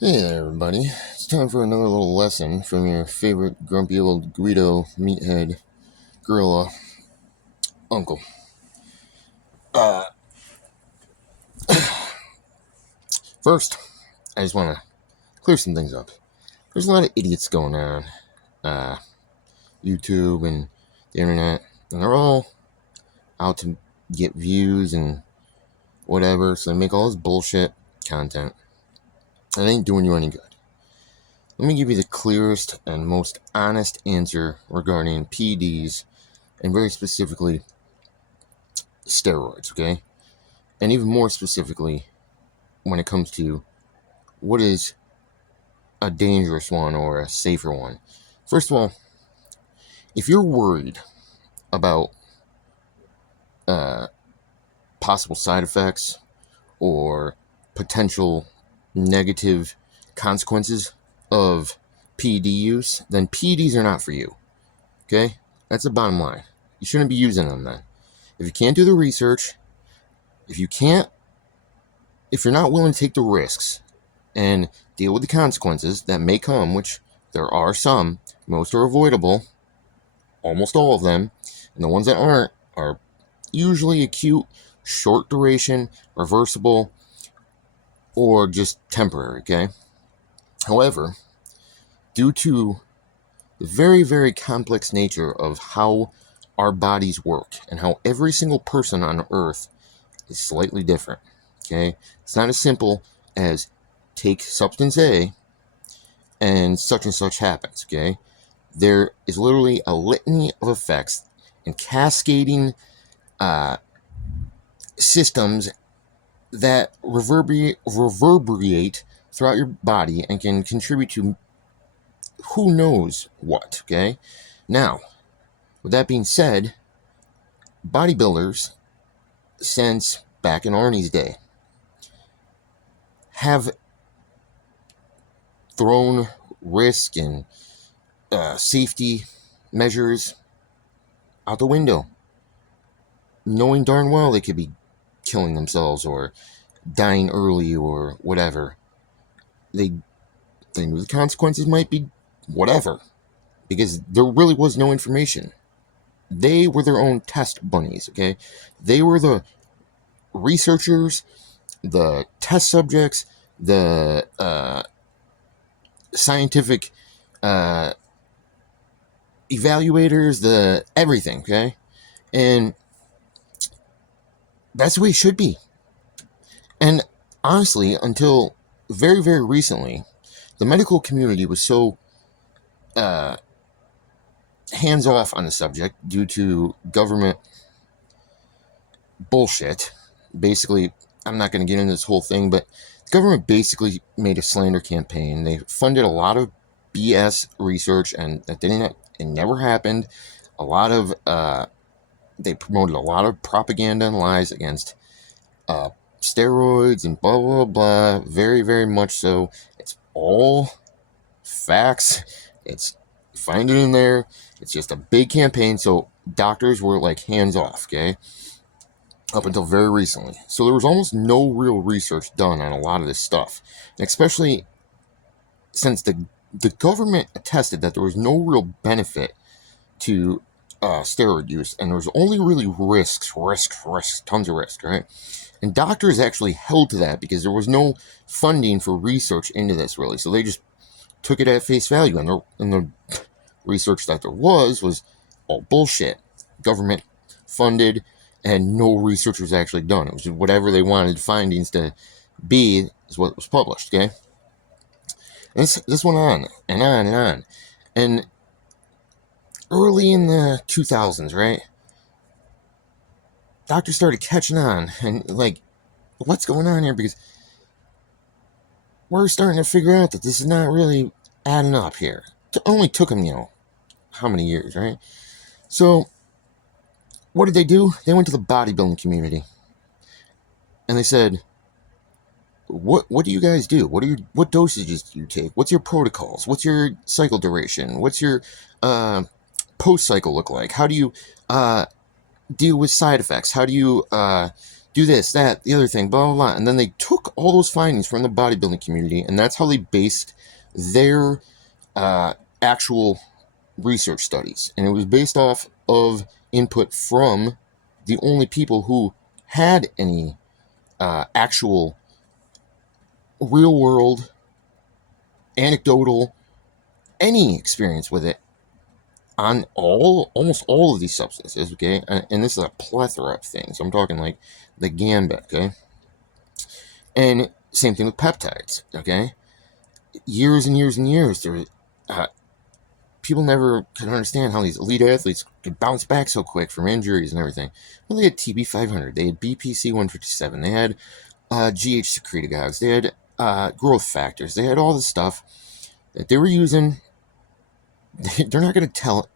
Hey there, everybody. It's time for another little lesson from your favorite grumpy old Guido meathead gorilla uncle. Uh, First, I just want to clear some things up. There's a lot of idiots going on YouTube and the internet, and they're all out to get views and whatever, so they make all this bullshit content. It ain't doing you any good. Let me give you the clearest and most honest answer regarding PEDs, and very specifically steroids, okay? And even more specifically, when it comes to what is a dangerous one or a safer one. First of all, if you're worried about possible side effects or potential negative consequences of PED use, then PEDs are not for you. Okay? That's the bottom line. You shouldn't be using them then. If you can't do the research, if you're not willing to take the risks and deal with the consequences that may come, which there are some, most are avoidable, almost all of them, and the ones that aren't are usually acute, short duration, reversible, or just temporary, okay? However, due to the very, very complex nature of how our bodies work and how every single person on Earth is slightly different, okay? It's not as simple as take substance A and such happens, okay? There is literally a litany of effects and cascading systems that reverberate throughout your body and can contribute to who knows what, okay? Now, with that being said, bodybuilders, since back in Arnie's day, have thrown risk and safety measures out the window, knowing darn well they could be killing themselves or dying early or whatever. They knew the consequences might be whatever, because there really was no information. They were their own test bunnies, okay? They were the researchers, the test subjects, the scientific evaluators, the everything, okay? And that's the way it should be. And honestly, until very, very recently, the medical community was so hands off on the subject due to government bullshit. Basically, I'm not going to get into this whole thing, but the government basically made a slander campaign. They funded a lot of BS research, and it never happened. They promoted a lot of propaganda and lies against steroids and blah, blah, blah. Very, very much so. It's all facts. Find it in there. It's just a big campaign. So doctors were like hands off, okay? Up until very recently. So there was almost no real research done on a lot of this stuff. And especially since the government attested that there was no real benefit to steroid use, and there was only really risks, tons of risk, right? And doctors actually held to that because there was no funding for research into this, really. So they just took it at face value, and the research that there was all bullshit. Government funded, and no research was actually done. It was just whatever they wanted findings to be is what was published, okay? And this went on and on and on. And early in the 2000s, right, doctors started catching on and like, what's going on here? Because we're starting to figure out that this is not really adding up here. It only took them, how many years, right? So what did they do? They went to the bodybuilding community and they said, what do you guys do? What dosages do you take? What's your protocols? What's your cycle duration? What's your post cycle look like? How do you deal with side effects? How do you do this, that, the other thing, blah, blah, blah. And then they took all those findings from the bodybuilding community, and that's how they based their actual research studies. And it was based off of input from the only people who had any actual real world, anecdotal, any experience with it on almost all of these substances, okay? And this is a plethora of things. I'm talking like the gambit, okay? And same thing with peptides, okay? Years and years and years, there, people never could understand how these elite athletes could bounce back so quick from injuries and everything. Well, they had TB 500, they had BPC 157, they had GH secretagogues, they had growth factors, they had all this stuff that they were using. They're not going to tell.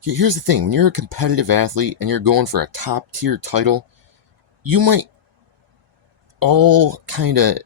Here's the thing: when you're a competitive athlete and you're going for a top tier title, you might all kind of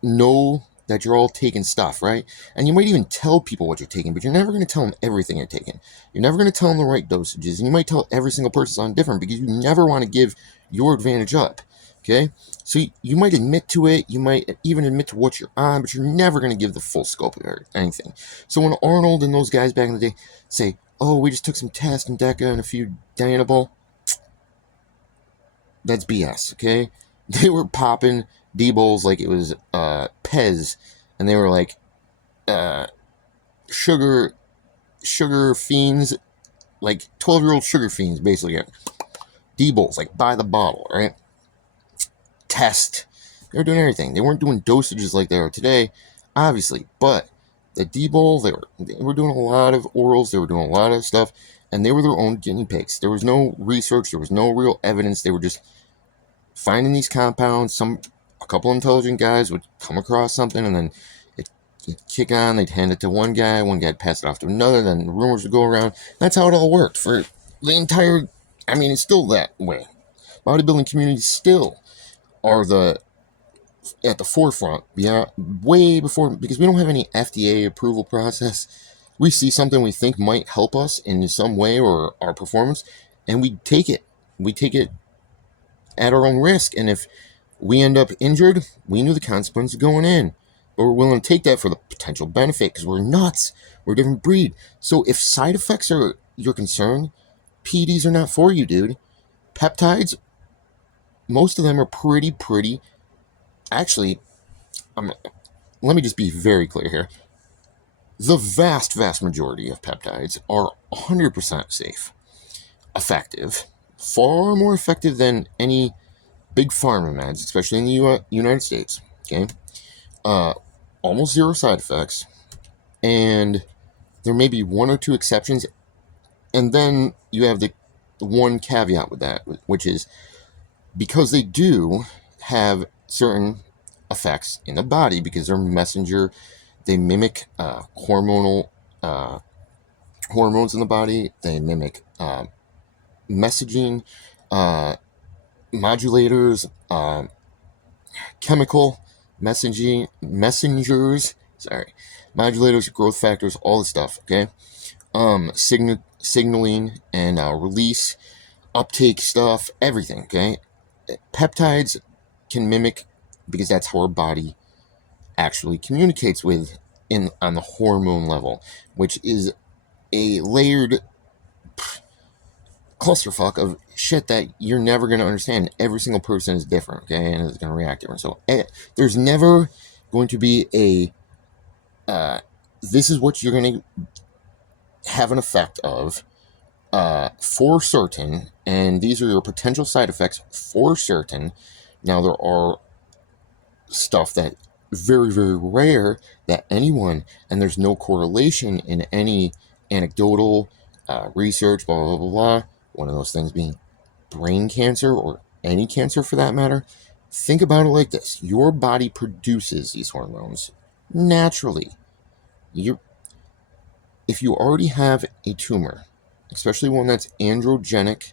know that you're all taking stuff, right? And you might even tell people what you're taking, but you're never going to tell them everything you're taking. You're never going to tell them the right dosages, and you might tell every single person something different because you never want to give your advantage up, okay? So you might admit to it, you might even admit to what you're on, but you're never going to give the full scope of anything. So when Arnold and those guys back in the day say, oh, we just took some test and Deca and a few Dianabol, that's BS, okay? They were popping D-bowls like it was Pez, and they were like sugar fiends, like 12-year-old sugar fiends, basically. D-bowls, like by the bottle, right? Test. They were doing everything. They weren't doing dosages like they are today, obviously, but the D-bowl, they were doing a lot of orals, they were doing a lot of stuff, and they were their own guinea pigs. There was no research, there was no real evidence. They were just finding these compounds. A couple intelligent guys would come across something, and then it'd kick on. They'd hand it to one guy'd pass it off to another, then rumors would go around. That's how it all worked for the entire, I mean, it's still that way. Bodybuilding communities still are at the forefront, way before, because we don't have any FDA approval process. We see something we think might help us in some way or our performance, and we take it. We take it at our own risk, and if we end up injured, we knew the consequences going in, but we're willing to take that for the potential benefit because we're nuts. We're a different breed. So if side effects are your concern, PEDs are not for you, dude. Peptides, most of them are pretty. Actually, let me just be very clear here. The vast majority of peptides are 100% safe, effective, far more effective than any big pharma meds, especially in the United States, okay? Almost zero side effects, and there may be one or two exceptions, and then you have the one caveat with that, which is because they do have certain effects in the body because they're messenger, they mimic hormonal hormones in the body, they mimic messaging modulators, chemical messengers, modulators, growth factors, all the stuff, okay? Signaling and release, uptake stuff, everything, okay? Peptides can mimic because that's how our body actually communicates with on the hormone level, which is a layered clusterfuck of shit that you're never going to understand. Every single person is different, okay, and is going to react different. So there's never going to be a this is what you're going to have an effect of for certain, and these are your potential side effects for certain. Now there are stuff that very rare that anyone, and there's no correlation in any anecdotal research, blah blah blah blah. One of those things being brain cancer or any cancer for that matter. Think about it like this: your body produces these hormones naturally. If you already have a tumor, especially one that's androgenic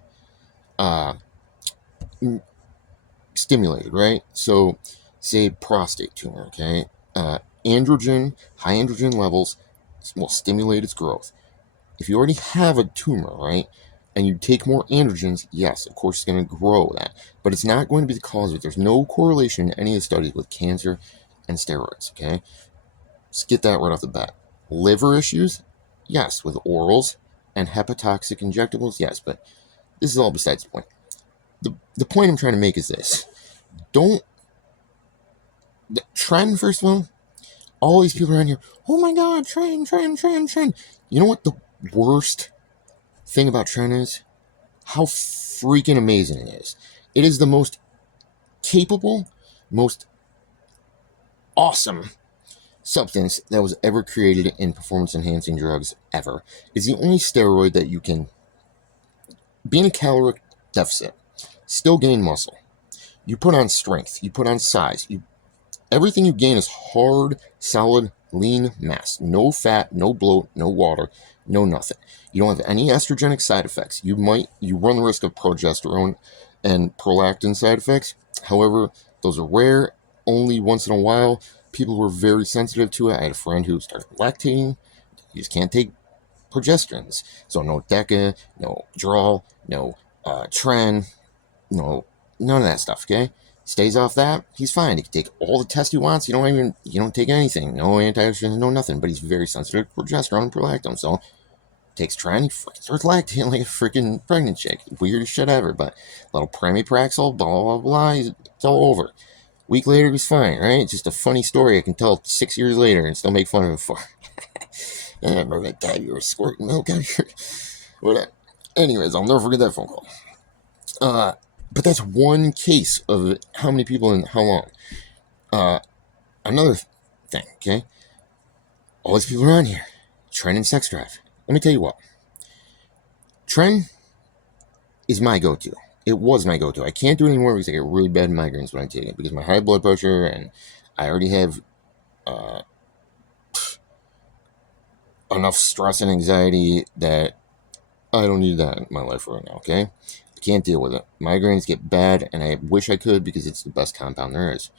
stimulated, right? So say prostate tumor, okay? High androgen levels will stimulate its growth. If you already have a tumor, right, and you take more androgens, yes, of course it's going to grow that. But it's not going to be the cause of it. There's no correlation in any of the studies with cancer and steroids, okay? Let's get that right off the bat. Liver issues? Yes, with orals and hepatotoxic injectables, yes, but this is all besides the point. The point I'm trying to make is this. The Tren, first of all these people around here, oh my god, Tren. You know what the worst thing about Tren is? How freaking amazing it is. It is the most capable, most awesome substance that was ever created in performance-enhancing drugs ever. It's the only steroid that you can be in a caloric deficit, still gain muscle. You put on strength, you put on size, everything you gain is hard, solid, lean mass. No fat, no bloat, no water, no nothing. You don't have any estrogenic side effects. You run the risk of progesterone and prolactin side effects. However, those are rare. Only once in a while, people were very sensitive to it. I had a friend who started lactating. You just can't take progesterones. So no DECA, no Drawl, no Tren, no, none of that stuff, okay? Stays off that, he's fine. He can take all the tests he wants. You don't take anything. No antioxidants, no nothing. But he's very sensitive to progesterone and prolactin. So takes Tren, he freaking starts lactating like a freaking pregnant chick. Weirdest shit ever. But a little Pramipraxol, blah, blah, blah, it's all over. Week later, he's fine, right? It's just a funny story I can tell 6 years later and still make fun of him for. I remember that guy, you were squirting milk out here. Whatever. Anyways, I'll never forget that phone call. But that's one case of how many people and how long. Another thing, okay? All these people around here, Tren and sex drive. Let me tell you what. Tren is my go-to. It was my go-to. I can't do it anymore because I get really bad migraines when I take it because my high blood pressure and I already have enough stress and anxiety that I don't need that in my life right now, okay? I can't deal with it. Migraines get bad, and I wish I could because it's the best compound there is.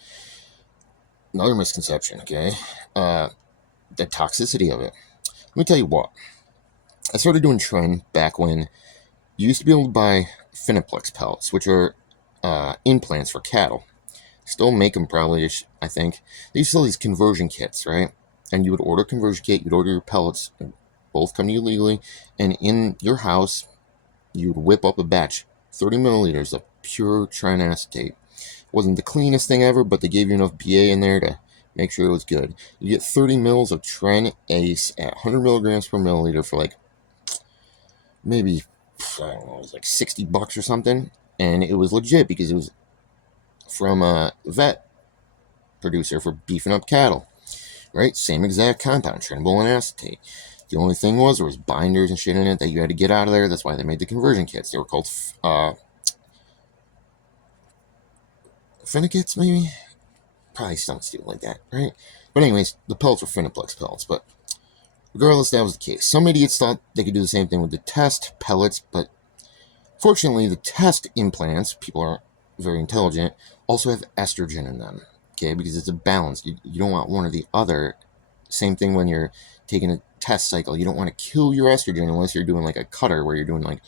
Another misconception, okay? The toxicity of it. Let me tell you what. I started doing Tren back when you used to be able to buy Finiplex pellets, which are implants for cattle. Still make them probably, I think. They used to sell these conversion kits, right? And you would order a conversion kit, you'd order your pellets, and both come to you legally, and in your house, you would whip up a batch, 30 milliliters of pure Tren acetate. It wasn't the cleanest thing ever, but they gave you enough BA in there to make sure it was good. You get 30 mils of Tren Ace at 100 milligrams per milliliter for like, maybe, I don't know, it was like $60 or something, and it was legit because it was from a vet producer for beefing up cattle. Right? Same exact compound, trenbolone acetate. The only thing was there was binders and shit in it that you had to get out of there. That's why they made the conversion kits. They were called Finikits, maybe? Probably something stupid like that, right? But anyways, the pellets were Finiplex pellets. But regardless, that was the case. Some idiots thought they could do the same thing with the test pellets, but fortunately, the test implants, people are very intelligent, also have estrogen in them. Okay, because it's a balance. You don't want one or the other. Same thing when you're taking a test cycle. You don't want to kill your estrogen unless you're doing like a cutter where you're doing like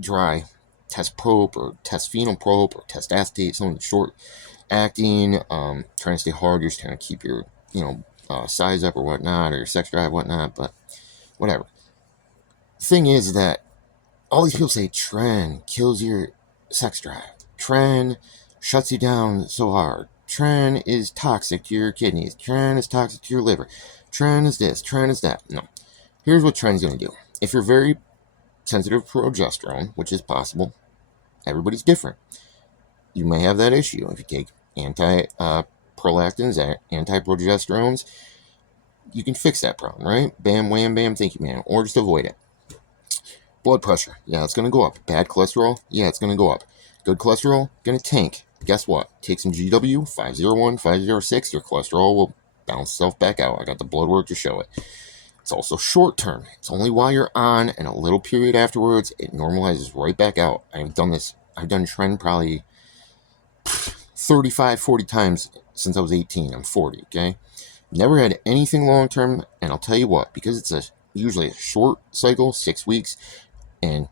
dry test prop or test phenol prop or test acetate, something short acting, trying to stay hard. You're just trying to keep your size up or whatnot, or your sex drive, whatnot. But whatever. The thing is that all these people say Tren kills your sex drive. Tren shuts you down so hard. Tren is toxic to your kidneys. Tren is toxic to your liver. Tren is this. Tren is that. No. Here's what Tren's going to do. If you're very sensitive to progesterone, which is possible, everybody's different. You may have that issue. If you take anti-prolactins, anti-progesterones, you can fix that problem, right? Bam, wham, bam, thank you, man. Or just avoid it. Blood pressure. Yeah, it's going to go up. Bad cholesterol. Yeah, it's going to go up. Good cholesterol. Going to tank. Guess what? Take some GW, 501, 506, your cholesterol will bounce itself back out. I got the blood work to show it. It's also short term. It's only while you're on, and a little period afterwards, it normalizes right back out. I've done this. I've done Tren probably 35, 40 times since I was 18. I'm 40, okay? Never had anything long term, and I'll tell you what, because it's usually a short cycle, 6 weeks, and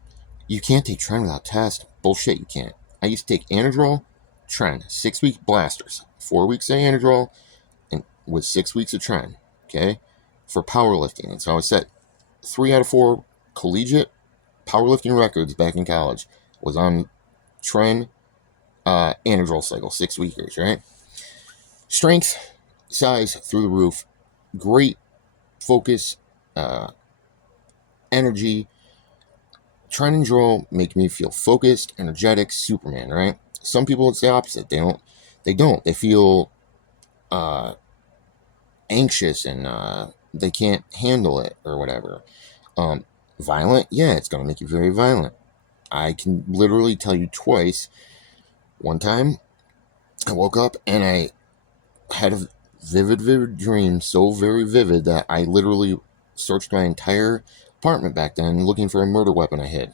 You can't take Tren without test. Bullshit, you can't. I used to take Anadrol, Tren, 6-week blasters, 4 weeks of Anadrol, and with 6 weeks of Tren, okay, for powerlifting. And so I was set 3 out of 4 collegiate powerlifting records back in college was on Tren, Anadrol cycle, 6 weekers, right? Strength, size through the roof, great focus, energy. Tren and Drol make me feel focused, energetic, Superman, right? Some people it's the opposite. They don't. They feel anxious and they can't handle it or whatever. Violent, yeah, it's gonna make you very violent. I can literally tell you twice. One time, I woke up and I had a vivid dream, so very vivid that I literally searched my entire apartment back then looking for a murder weapon I hid.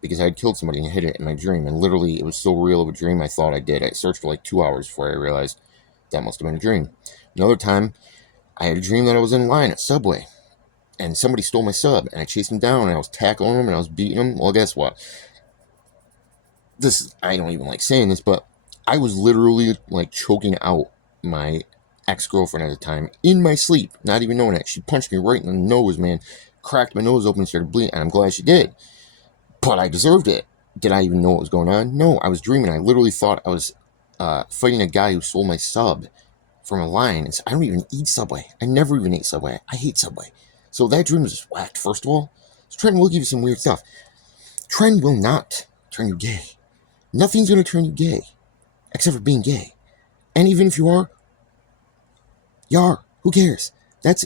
Because I had killed somebody and hid it in my dream. And literally, it was so real of a dream, I thought I did. I searched for like 2 hours before I realized that must have been a dream. Another time, I had a dream that I was in line at Subway. And somebody stole my sub. And I chased him down and I was tackling him and I was beating him. Well, guess what? I don't even like saying this, but I was literally like choking out my ex-girlfriend at the time in my sleep, not even knowing it. She punched me right in the nose, man. Cracked my nose open and started bleeding. And I'm glad she did. But I deserved it. Did I even know what was going on? No, I was dreaming. I literally thought I was fighting a guy who stole my sub from a line. And I don't even eat Subway. I never even ate Subway. I hate Subway. So that dream was just whacked, first of all. So Tren will give you some weird stuff. Tren will not turn you gay. Nothing's going to turn you gay, except for being gay. And even if you are, who cares? That's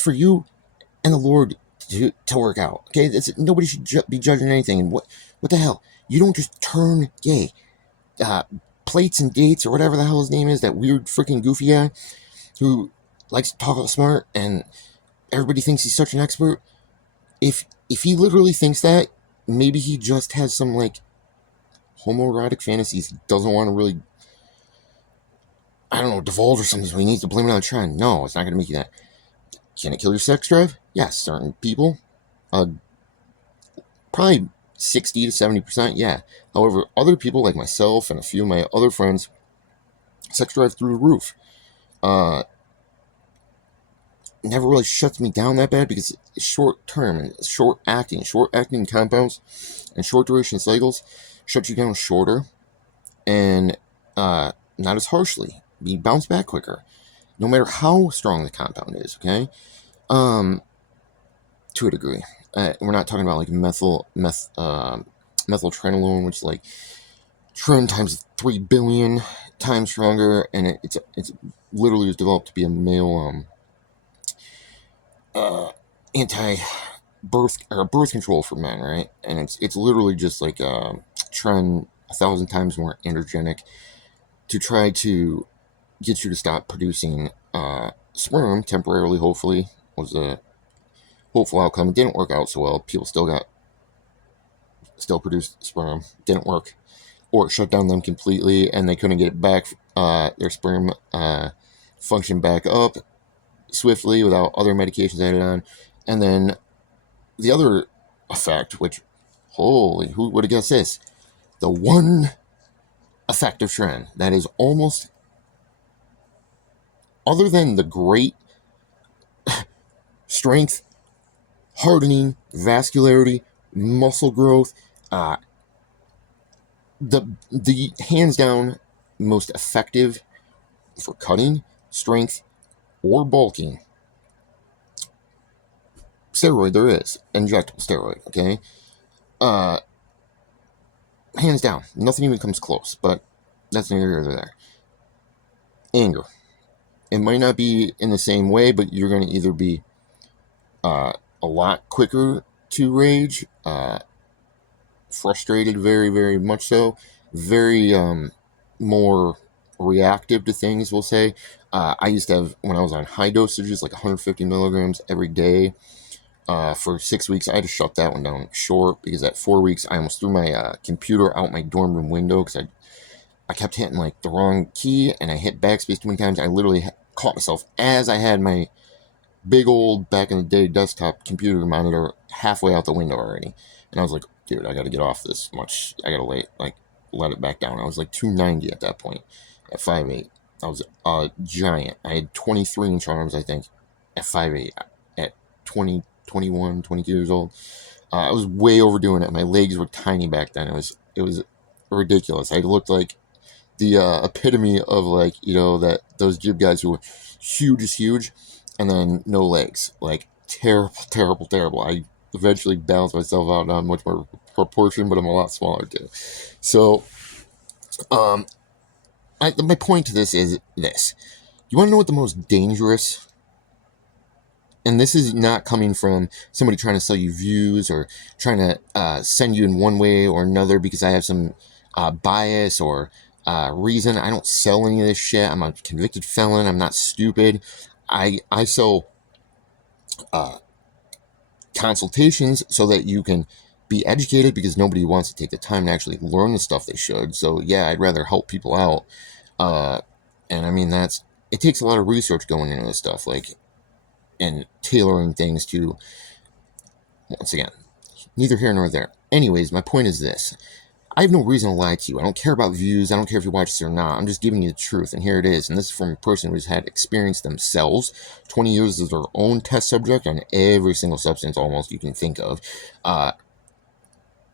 for you and the Lord to work out. Okay, nobody should be judging anything. And what the hell? You don't just turn gay. Plates and dates or whatever the hell his name is, that weird freaking goofy guy who likes to talk all smart and everybody thinks he's such an expert. If he literally thinks that, maybe he just has some like homoerotic fantasies he doesn't want to really, I don't know, divulge or something, so he needs to blame it on Tren. No, it's not going to make you that. Can it kill your sex drive? Yes, certain people. Probably 60 to 70%, yeah. However, other people like myself and a few of my other friends, sex drive through the roof. Never really shuts me down that bad because it's short term and short acting compounds and short duration cycles shut you down shorter and not as harshly. You bounce back quicker, no matter how strong the compound is. Okay, to a degree. We're not talking about like methyltrenolone, which is like Tren times 3 billion times stronger, and it's literally was developed to be a male anti-birth or birth control for men, right? And it's literally just like Tren 1,000 times more energetic to try to get you to stop producing sperm temporarily. Hopefully, was a hopeful outcome. It didn't work out so well. People still produced sperm. Didn't work, or it shut down them completely, and they couldn't get it back. Their sperm function back up swiftly without other medications added on. And then the other effect, which, holy, who would have guessed this? The one effect of Tren that is almost, other than the great strength, hardening, vascularity, muscle growth, the hands down most effective for cutting, strength, or bulking steroid there is, injectable steroid, okay? Hands down, nothing even comes close, but that's neither here nor there. Anger. It might not be in the same way, but you're going to either be a lot quicker to rage, frustrated, very, very much so, very more reactive to things, we'll say. I used to have, when I was on high dosages, like 150 milligrams every day, for 6 weeks. I had to shut that one down short because at 4 weeks, I almost threw my computer out my dorm room window because I kept hitting like the wrong key and I hit backspace too many times. I literally caught myself as I had my big old back in the day desktop computer monitor halfway out the window already. And I was like, dude, I got to get off this much. I got to let it back down. I was like 290 at that point at 5'8". I was a giant. I had 23-inch arms, I think, at 5'8". At 20, 21, 22 years old. I was way overdoing it. My legs were tiny back then. It was ridiculous. I looked like the epitome of, like, you know, that those gym guys who were huge as huge and then no legs. Like, terrible, terrible, terrible. I eventually balanced myself out on much more proportion, but I'm a lot smaller too. So, my point to this is this. You want to know what the most dangerous, and this is not coming from somebody trying to sell you views or trying to send you in one way or another because I have some bias or reason. I don't sell any of this shit. I'm a convicted felon. I'm not stupid. I sell consultations so that you can be educated, because nobody wants to take the time to actually learn the stuff they should. So yeah, I'd rather help people out. And I mean, it takes a lot of research going into this stuff, like, and tailoring things to, once again, neither here nor there. Anyways, my point is this. I have no reason to lie to you. I don't care about views. I don't care if you watch this or not. I'm just giving you the truth, and here it is. And this is from a person who's had experience themselves, 20 years as their own test subject on every single substance almost you can think of,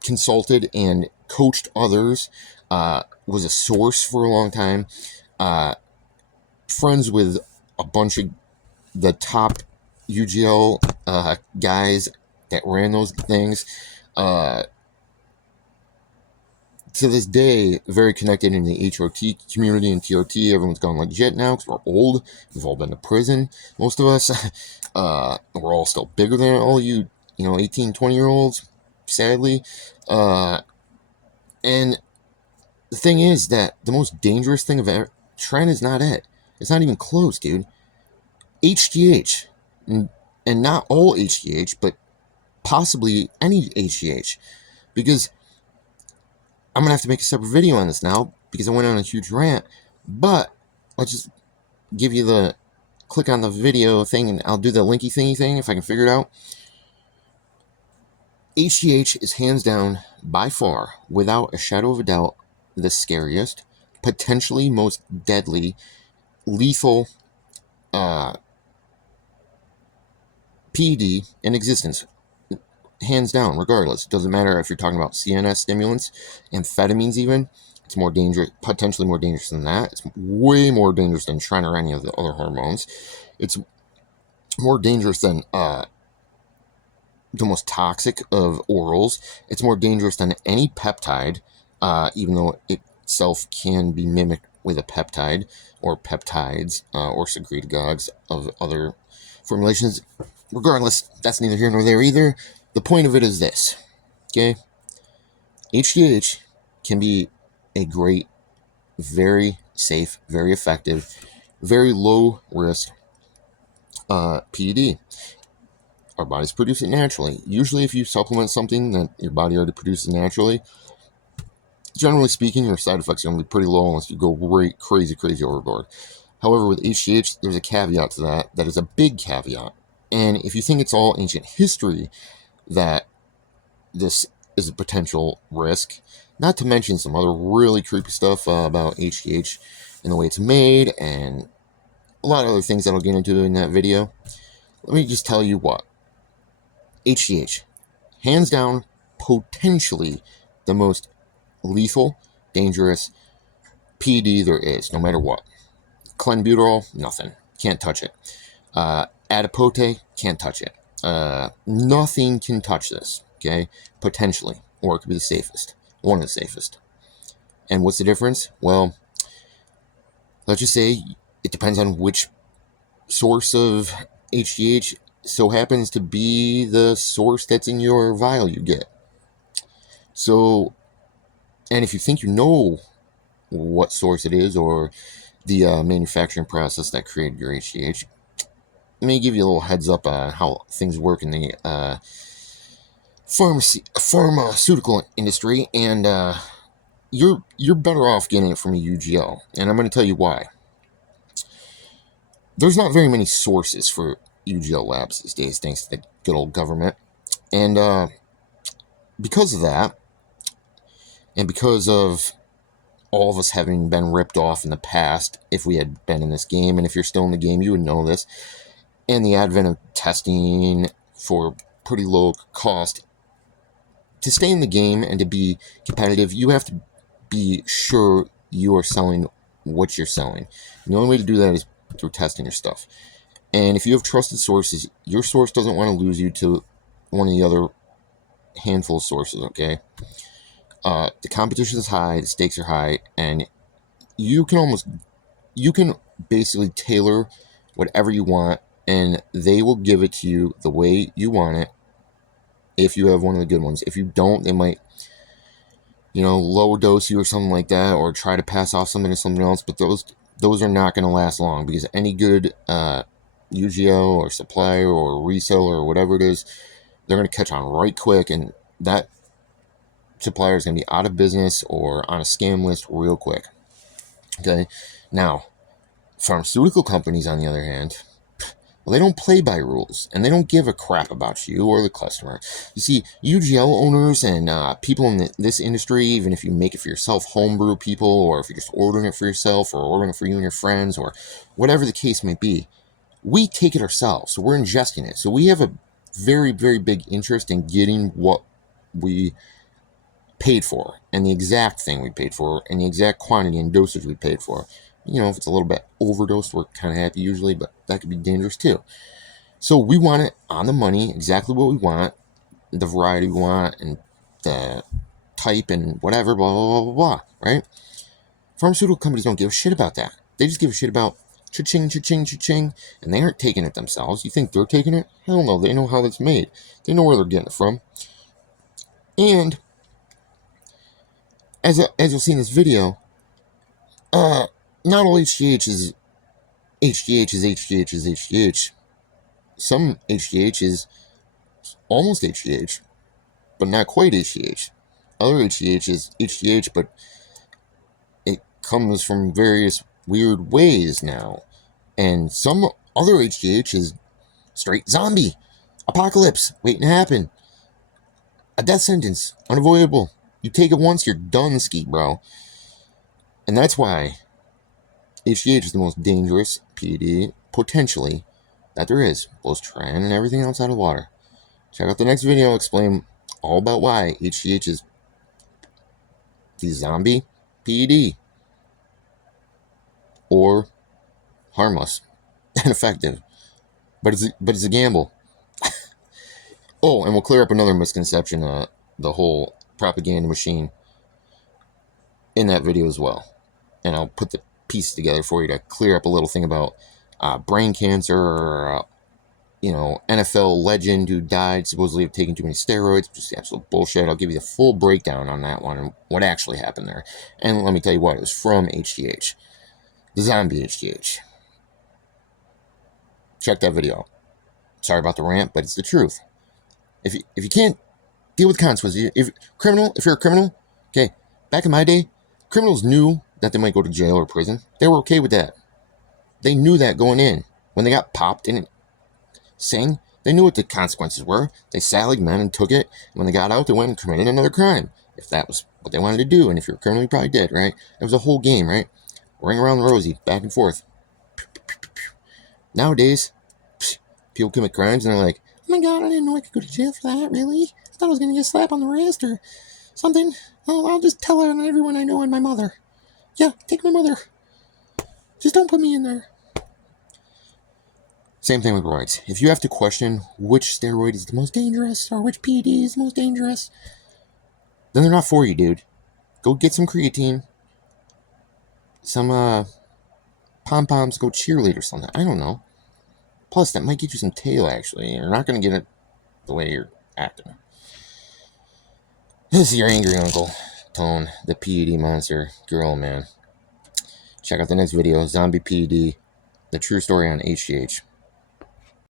consulted and coached others, was a source for a long time, friends with a bunch of the top UGL guys that ran those things. To this day, very connected in the HRT community and TRT. Everyone's gone legit now because we're old. We've all been to prison, most of us. We're all still bigger than all you, 18, 20-year-olds, sadly. And the thing is that the most dangerous thing of Tren is not it. It's not even close, dude. HGH. And not all HGH, but possibly any HGH. Because I'm going to have to make a separate video on this now because I went on a huge rant. But I'll just give you click on the video thing and I'll do the linky thingy thing if I can figure it out. HGH is hands down, by far, without a shadow of a doubt, the scariest, potentially most deadly, lethal PED in existence. Hands down, regardless. It doesn't matter if you're talking about CNS stimulants, amphetamines even. It's more dangerous, potentially more dangerous than that. It's way more dangerous than Tren or any of the other hormones. It's more dangerous than the most toxic of orals. It's more dangerous than any peptide, even though it itself can be mimicked with a peptide or peptides or secretagogues of other formulations. Regardless, that's neither here nor there either. The point of it is this, okay? HGH can be a great, very safe, very effective, very low risk PED. Our bodies produce it naturally. Usually if you supplement something that your body already produces naturally, generally speaking, your side effects are going to be pretty low unless you go crazy overboard. However, with HGH, there's a caveat to that. That is a big caveat. And if you think it's all ancient history that this is a potential risk, not to mention some other really creepy stuff about HGH and the way it's made and a lot of other things that I'll get into in that video, let me just tell you what. HGH, hands down, potentially the most lethal, dangerous PED there is, no matter what. Clenbuterol, nothing. Can't touch it. Adipote, can't touch it. Nothing can touch this, okay? Potentially. Or it could be the safest. One of the safest. And what's the difference? Well, let's just say it depends on which source of HGH so happens to be the source that's in your vial you get. So, and if you think you know what source it is or the manufacturing process that created your HGH, let me give you a little heads up on how things work in the pharmaceutical industry, and you're better off getting it from a UGL, and I'm going to tell you why. There's not very many sources for UGL labs these days, thanks to the good old government, and because of that, and because of all of us having been ripped off in the past, if we had been in this game, and if you're still in the game, you would know this, and the advent of testing for pretty low cost, to stay in the game and to be competitive, you have to be sure you are selling what you're selling. And the only way to do that is through testing your stuff. And if you have trusted sources, your source doesn't want to lose you to one of the other handful of sources, okay? The competition is high, the stakes are high, and you can basically tailor whatever you want, and they will give it to you the way you want it if you have one of the good ones. If you don't, they might, low dose you or something like that, or try to pass off something to something else, but those are not going to last long, because any good UGO or supplier or reseller or whatever it is, they're going to catch on right quick, and that supplier is going to be out of business or on a scam list real quick. Okay, now pharmaceutical companies, on the other hand, well, they don't play by rules, and they don't give a crap about you or the customer. You see, UGL owners and people in this industry, even if you make it for yourself, homebrew people, or if you're just ordering it for yourself, or ordering it for you and your friends, or whatever the case may be, we take it ourselves, so we're ingesting it. So we have a very, very big interest in getting what we paid for, and the exact thing we paid for, and the exact quantity and dosage we paid for. If it's a little bit overdosed, we're kind of happy usually, but that could be dangerous too. So we want it on the money, exactly what we want, the variety we want, and the type and whatever, blah, blah, blah, blah, blah, right? Pharmaceutical companies don't give a shit about that. They just give a shit about cha-ching, cha-ching, cha-ching, and they aren't taking it themselves. You think they're taking it? Hell no, they know how it's made. They know where they're getting it from. And as you'll see in this video, not all HGH is HGH. Some HGH is almost HGH, but not quite HGH. Other HGH is HGH, but it comes from various weird ways now. And some other HGH is straight zombie, apocalypse, waiting to happen, a death sentence, unavoidable. You take it once, you're done, ski, bro. And that's why HGH is the most dangerous PED, potentially, that there is. Blows Tren and everything else out of water. Check out the next video, I'll explain all about why HGH is the zombie PED. Or harmless and effective. But it's a gamble. Oh, and we'll clear up another misconception, the whole propaganda machine, in that video as well. And I'll put the piece together for you to clear up a little thing about brain cancer, or NFL legend who died supposedly of taking too many steroids, just absolute bullshit. I'll give you the full breakdown on that one and what actually happened there. And let me tell you what, it was from HGH, the zombie HGH. Check that video out. Sorry about the rant, but it's the truth. If you can't deal with consequences, if you're a criminal, okay, back in my day, criminals knew that they might go to jail or prison. They were okay with that. They knew that going in. When they got popped and sang, they knew what the consequences were. They sat like men and took it. And when they got out, they went and committed another crime, if that was what they wanted to do. And if you're a criminal, you probably did, right? It was a whole game, right? Ring around the rosy, back and forth. Nowadays, people commit crimes and they're like, oh my god, I didn't know I could go to jail for that, really? I thought I was going to get slapped on the wrist or something. Oh, I'll just tell everyone I know and my mother. Yeah, take my mother. Just don't put me in there. Same thing with roids. If you have to question which steroid is the most dangerous or which PED is the most dangerous, then they're not for you, dude. Go get some creatine, some pom-poms, go cheerlead or something. I don't know. Plus, that might get you some tail, actually. You're not going to get it the way you're acting. This is your angry uncle, Tone, the PED monster girl, man. Check out the next video, Zombie PED, the true story on HGH.